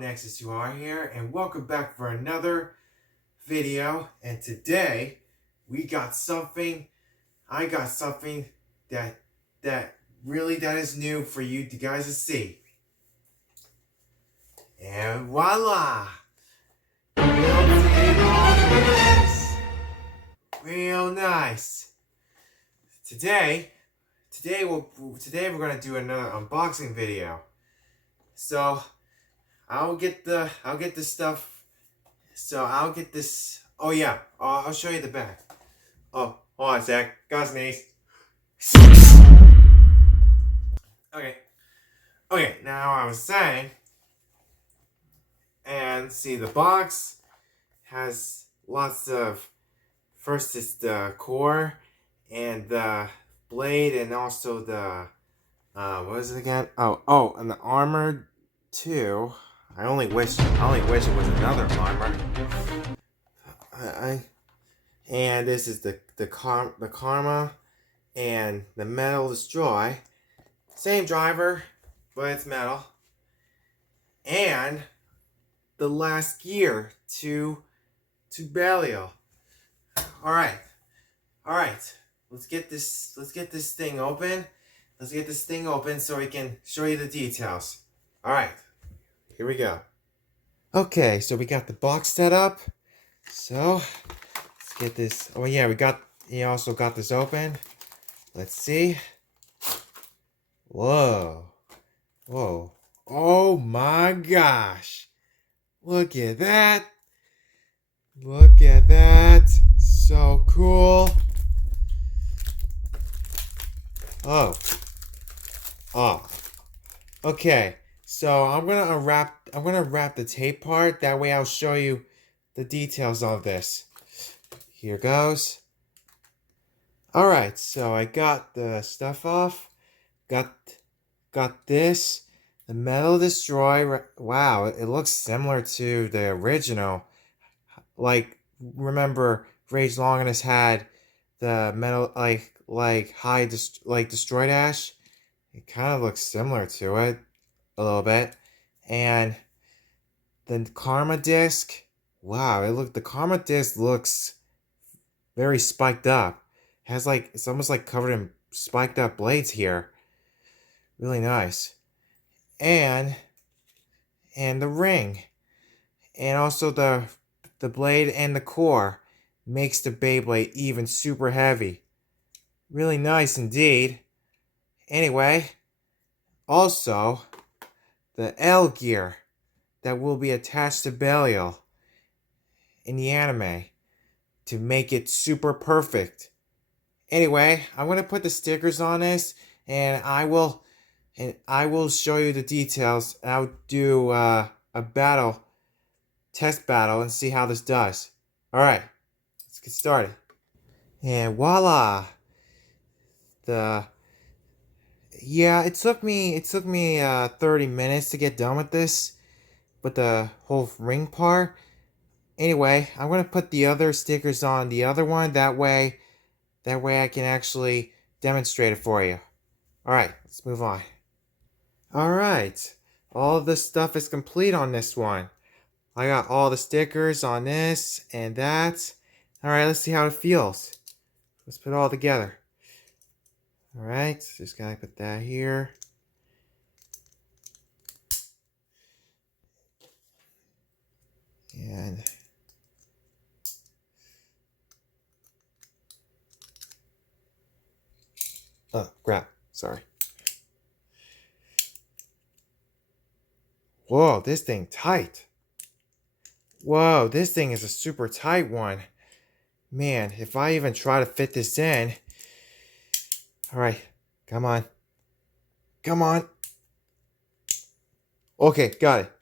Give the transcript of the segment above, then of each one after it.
Nexus you are here, and welcome back for another video. And today we got something. I got something that is new for you guys to see. And voila! Real nice. Today we're gonna do another unboxing video. So I'll get the stuff. So I'll get this. Oh yeah, I'll show you the back. Oh, hold on a sec. Gotta sneeze. Okay. Now I was saying, and see the box has lots of. First is the core and the blade, and also the what is it again? Oh, and the armor too. I only wish it was another armor. And this is the Karma and the Metal Destroy. Same driver, but it's metal. And the last gear to Belial. All right. Let's get this thing open. Let's get this thing open so we can show you the details. All right. Here we go. Okay, so we got the box set up. So let's get this. Oh yeah, he also got this open. Let's see. Whoa. Oh my gosh. Look at that. So cool. Oh. Okay. So I'm gonna wrap the tape part. That way I'll show you the details of this. Here goes. Alright, so I got the stuff off. Got this. The Metal Destroy. Wow, it looks similar to the original. Like, remember Rage Longinus had the metal Destroy Dash? It kind of looks similar to it a little bit. And the Karma disc, wow, the Karma disc looks very spiked up. It's almost like covered in spiked up blades here. Really nice. And the ring. And also the blade and the core makes the Beyblade even super heavy. Really nice indeed. Anyway, also the L gear that will be attached to Belial in the anime to make it super perfect. Anyway, I'm gonna put the stickers on this, and I will show you the details. I'll do a test battle, and see how this does. All right, let's get started. And voila! It took me 30 minutes to get done with this, but the whole ring part. Anyway, I'm gonna put the other stickers on the other one. That way I can actually demonstrate it for you. All right, let's move on. All right, all of the stuff is complete on this one. I got all the stickers on this and that. All right, let's see how it feels. Let's put it all together. All right, just gotta put that here. And oh, crap, sorry. Whoa, this thing tight. Whoa, this thing is a super tight one. Man, if I even try to fit this in. Alright, come on. Okay, got it.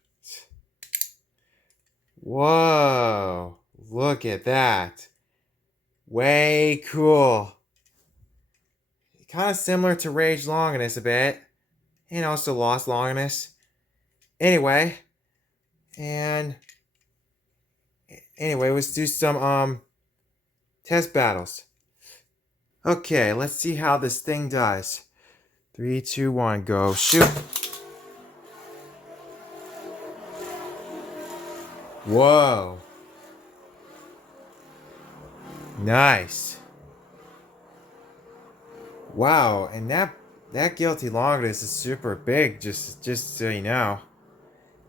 Whoa, look at that. Way cool. Kind of similar to Rage Longinus a bit. And also Lost Longinus. Anyway, let's do some test battles. Okay, let's see how this thing does. 3, 2, 1, go. Shoot. Whoa. Nice. Wow, and that guilty Longinus is super big, just so you know.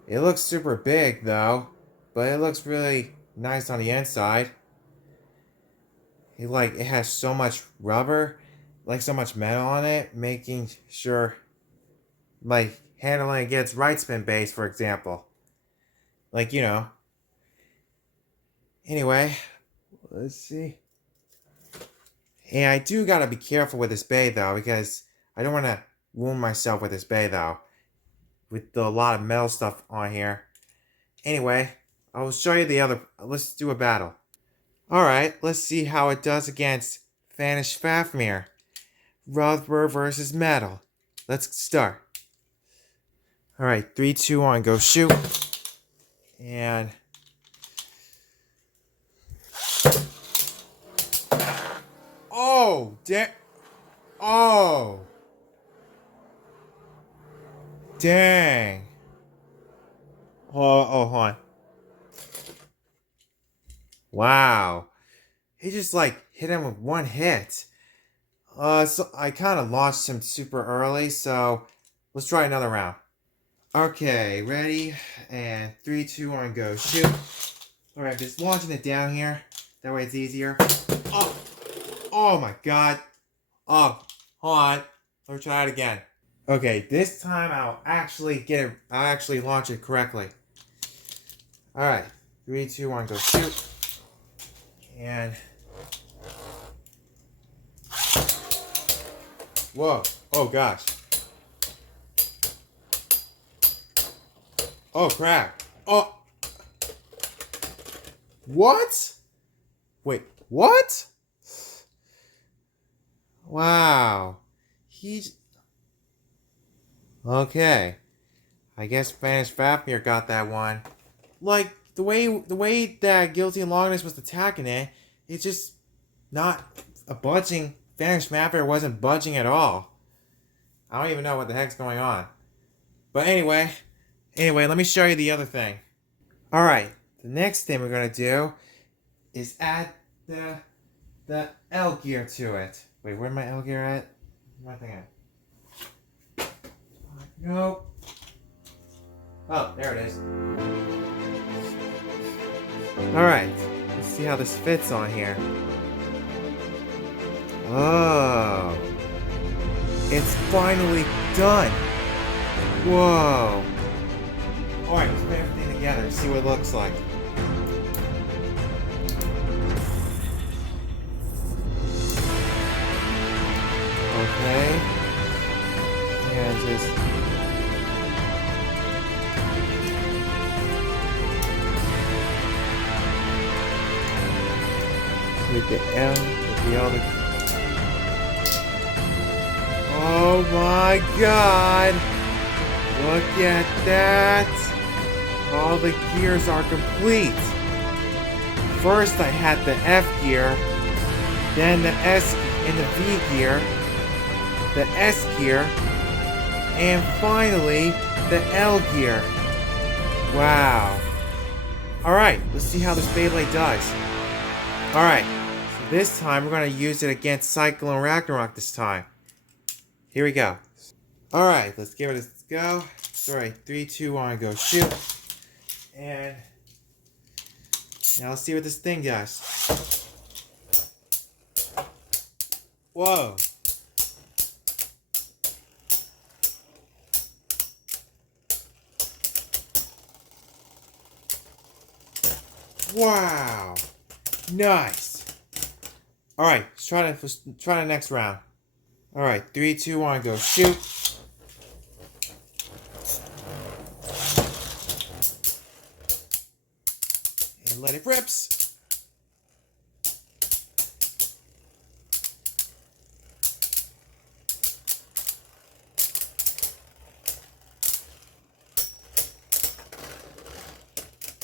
It looks super big though, but it looks really nice on the inside. It has so much rubber, like so much metal on it, making sure like handling against right spin base, for example. Like, you know. Anyway, let's see. And I do gotta be careful with this bay though, because I don't wanna wound myself with this bay though. With a lot of metal stuff on here. Anyway, I'll show you the other. Let's do a battle. Alright, let's see how it does against Vanish Fafnir. Rubber versus metal. Let's start. Alright, 3, 2, 1, go shoot. And oh, oh, dang. Hold on. Wow. He just like hit him with one hit. So I kind of lost him super early, so let's try another round. Okay, ready? And 3, 2, 1, go shoot. Alright, just launching it down here. That way it's easier. Oh, oh my god. Oh, hold on. Let me try it again. Okay, this time I'll actually launch it correctly. Alright, 3, 2, 1, go shoot. And whoa, oh gosh. Oh crap. Oh, what? Wait, what? Wow. He's okay. I guess Spanish Fafnir got that one. Like the way that Guilty and Longinus was attacking it, it's just not a budging. Spanish Fafnir wasn't budging at all. I don't even know what the heck's going on. But anyway, let me show you the other thing. All right, the next thing we're gonna do is add the L gear to it. Wait, where's my L gear at? Where's my thing at? Nope. Oh, there it is. Alright, let's see how this fits on here. Oh. It's finally done. Whoa. Alright, let's put everything together and see what it looks like. Okay. And just with the L, with the other. Oh my god! Look at that! All the gears are complete. First I had the F gear, then the S and the V gear, the S gear, and finally the L gear. Wow. Alright, let's see how this Beyblade does. Alright, so this time we're going to use it against Cyclone Ragnarok this time. Here we go. Alright, let's give it a go. Alright, 3, 2, 1, go shoot. And now let's see what this thing does. Whoa. Wow. Nice. Alright, let's try the next round. Alright, 3, 2, 1, go shoot. And let it rips.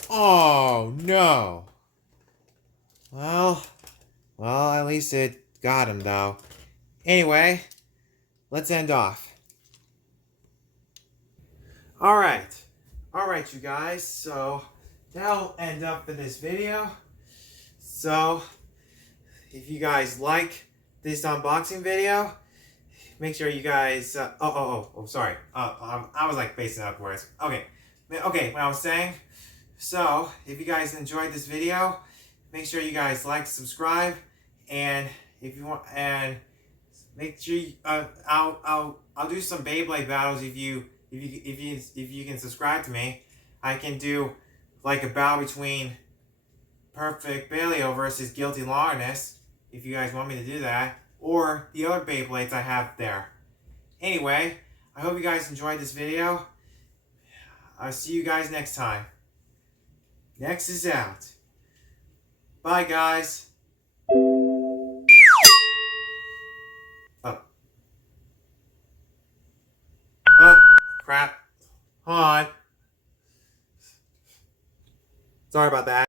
Oh no. Well, at least it got him though. Anyway, let's end off. Alright, you guys, so that'll end up for this video. So, if you guys like this unboxing video, make sure you guys. Sorry. I was like facing upwards. Okay, what I was saying. So, if you guys enjoyed this video, make sure you guys like, subscribe, and if you want, and make sure I'll do some Beyblade battles if you can subscribe to me. I can do like a battle between Perfect Belial versus Guilty Longinus if you guys want me to do that, or the other Beyblades I have there. Anyway, I hope you guys enjoyed this video. I'll see you guys next time. Next is out. Bye, guys. Oh. Oh, crap. Hold on. Sorry about that.